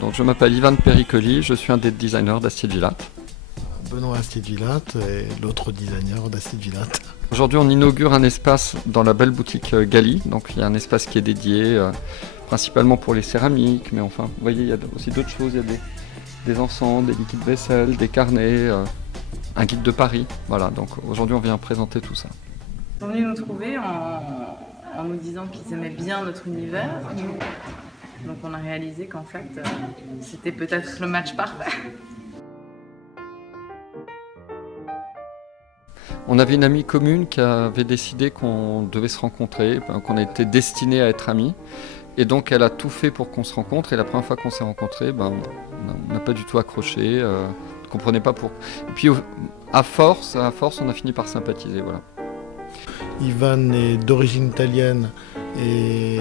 Donc je m'appelle Ivan Pericoli, je suis un des designers d'Astier de Villatte. Benoît Astier de Villatte et l'autre designer d'Astier de Villatte. Aujourd'hui on inaugure un espace dans la belle boutique Gali, donc il y a un espace qui est dédié principalement pour les céramiques, mais enfin vous voyez il y a aussi d'autres choses, il y a des encens, des liquides vaisselle, des carnets, un guide de Paris, voilà, donc aujourd'hui on vient présenter tout ça. Ils sont venus nous trouver en nous disant qu'ils aimaient bien notre univers. Donc on a réalisé qu'en fait, c'était peut-être le match parfait. On avait une amie commune qui avait décidé qu'on devait se rencontrer, qu'on était destinés à être amis. Et donc elle a tout fait pour qu'on se rencontre. Et la première fois qu'on s'est rencontrés, on n'a pas du tout accroché. On ne comprenait pas pour. Et puis à force, on a fini par sympathiser. Voilà. Ivan est d'origine italienne et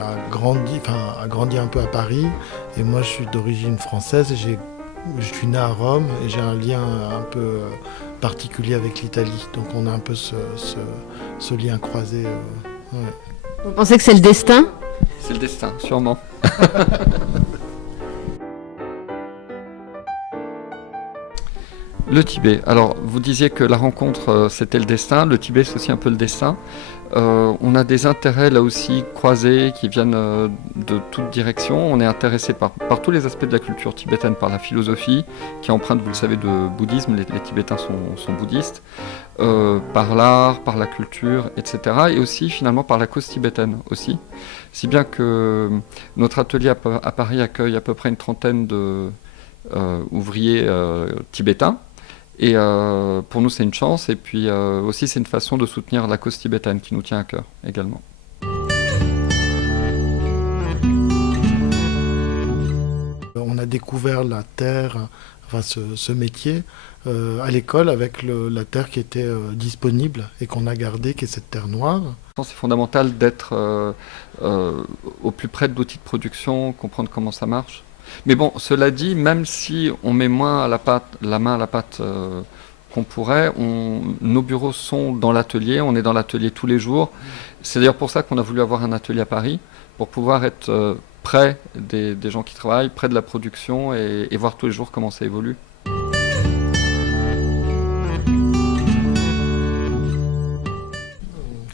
a grandi un peu à Paris. Et moi je suis d'origine française. Je suis né à Rome et j'ai un lien un peu particulier avec l'Italie. Donc on a un peu ce lien croisé. Ouais. Vous pensez que c'est le destin ? C'est le destin, sûrement. Le Tibet. Alors, vous disiez que la rencontre, c'était le destin. Le Tibet, c'est aussi un peu le destin. On a des intérêts là aussi croisés qui viennent de toutes directions. On est intéressé par tous les aspects de la culture tibétaine, par la philosophie, qui est empreinte, vous le savez, de bouddhisme. Les Tibétains sont bouddhistes. Par l'art, par la culture, etc. Et aussi, finalement, par la cause tibétaine aussi. Si bien que notre atelier à Paris accueille à peu près une trentaine de ouvriers tibétains. Et pour nous, c'est une chance. Et puis aussi, c'est une façon de soutenir la cause tibétaine qui nous tient à cœur également. On a découvert la terre, enfin ce métier, à l'école avec la terre qui était disponible et qu'on a gardée, qui est cette terre noire. C'est fondamental d'être au plus près de l'outil de production, comprendre comment ça marche. Mais bon, cela dit, même si on met moins la main à la pâte qu'on pourrait, nos bureaux sont dans l'atelier, on est dans l'atelier tous les jours. C'est d'ailleurs pour ça qu'on a voulu avoir un atelier à Paris, pour pouvoir être près des gens qui travaillent, près de la production et voir tous les jours comment ça évolue.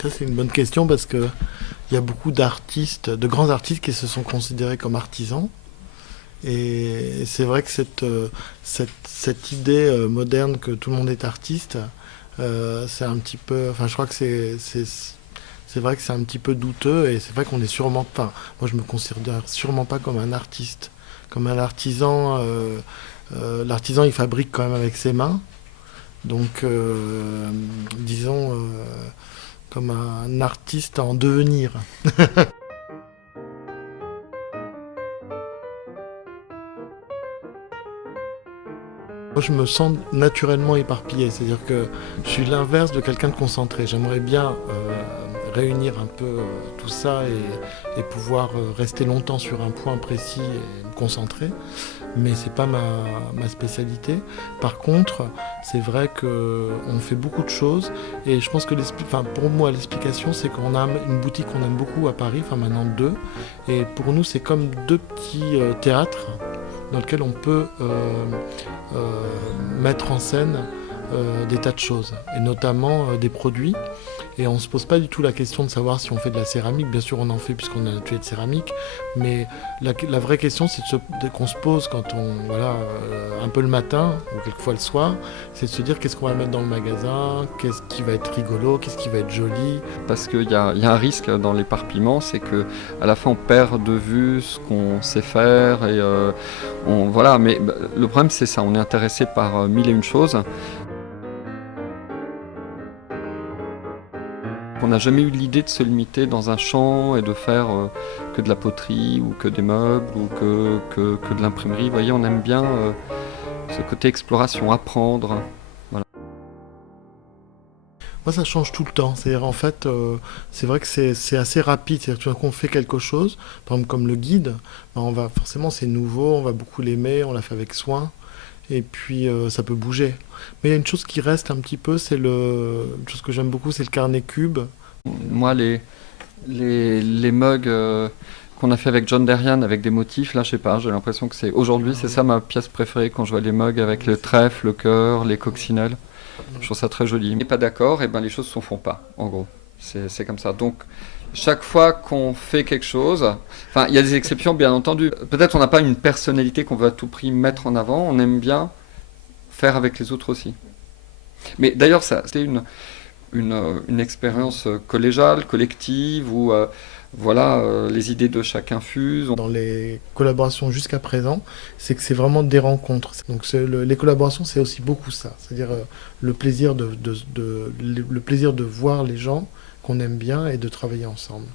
Ça, c'est une bonne question parce qu'il y a beaucoup d'artistes, de grands artistes qui se sont considérés comme artisans. Et c'est vrai que cette idée moderne que tout le monde est artiste, c'est un petit peu. Enfin, je crois que c'est vrai que c'est un petit peu douteux et c'est vrai qu'on est sûrement pas. Moi, je me considère sûrement pas comme un artiste, comme un artisan. L'artisan, il fabrique quand même avec ses mains. Donc, disons, comme un artiste en devenir. Moi, je me sens naturellement éparpillé, c'est-à-dire que je suis l'inverse de quelqu'un de concentré. J'aimerais bien réunir un peu tout ça et pouvoir rester longtemps sur un point précis et me concentrer, mais c'est pas ma spécialité. Par contre, c'est vrai qu'on fait beaucoup de choses et je pense que pour moi l'explication c'est qu'on a une boutique qu'on aime beaucoup à Paris, enfin maintenant deux, et pour nous c'est comme deux petits théâtres dans lequel on peut mettre en scène des tas de choses, et notamment des produits. Et on ne se pose pas du tout la question de savoir si on fait de la céramique. Bien sûr, on en fait puisqu'on a un atelier de céramique. Mais la vraie question, c'est qu'on se pose quand un peu le matin, ou quelquefois le soir, c'est de se dire qu'est-ce qu'on va mettre dans le magasin, qu'est-ce qui va être rigolo, qu'est-ce qui va être joli. Parce qu'il y a un risque dans l'éparpillement, c'est qu'à la fin on perd de vue ce qu'on sait faire. Et voilà. Mais le problème, c'est ça, on est intéressé par mille et une choses. On n'a jamais eu l'idée de se limiter dans un champ et de faire que de la poterie ou que des meubles ou que de l'imprimerie. Vous voyez, on aime bien ce côté exploration, apprendre. Voilà. Moi, ça change tout le temps. C'est-à-dire, en fait, c'est vrai que c'est assez rapide. C'est-à-dire, tout d'un coup, on fait quelque chose, par exemple, comme le guide, forcément, c'est nouveau, on va beaucoup l'aimer, on l'a fait avec soin. Et puis ça peut bouger. Mais il y a une chose qui reste un petit peu, une chose que j'aime beaucoup, c'est le carnet cube. Moi, les mugs qu'on a fait avec John Derian, avec des motifs, là je sais pas, j'ai l'impression que c'est aujourd'hui, c'est ça ma pièce préférée quand je vois les mugs avec le trèfle, le cœur, les coccinelles. Je trouve ça très joli. On n'est pas d'accord, et ben les choses ne se font pas, en gros. C'est comme ça. Donc, chaque fois qu'on fait quelque chose, enfin, il y a des exceptions, bien entendu. Peut-être on n'a pas une personnalité qu'on veut à tout prix mettre en avant, on aime bien faire avec les autres aussi. Mais d'ailleurs, ça, c'était une expérience collégiale, collective, où les idées de chacun fusent. Dans les collaborations jusqu'à présent, c'est que c'est vraiment des rencontres. Donc les collaborations, c'est aussi beaucoup ça. C'est-à-dire le plaisir de voir les gens qu'on aime bien et de travailler ensemble.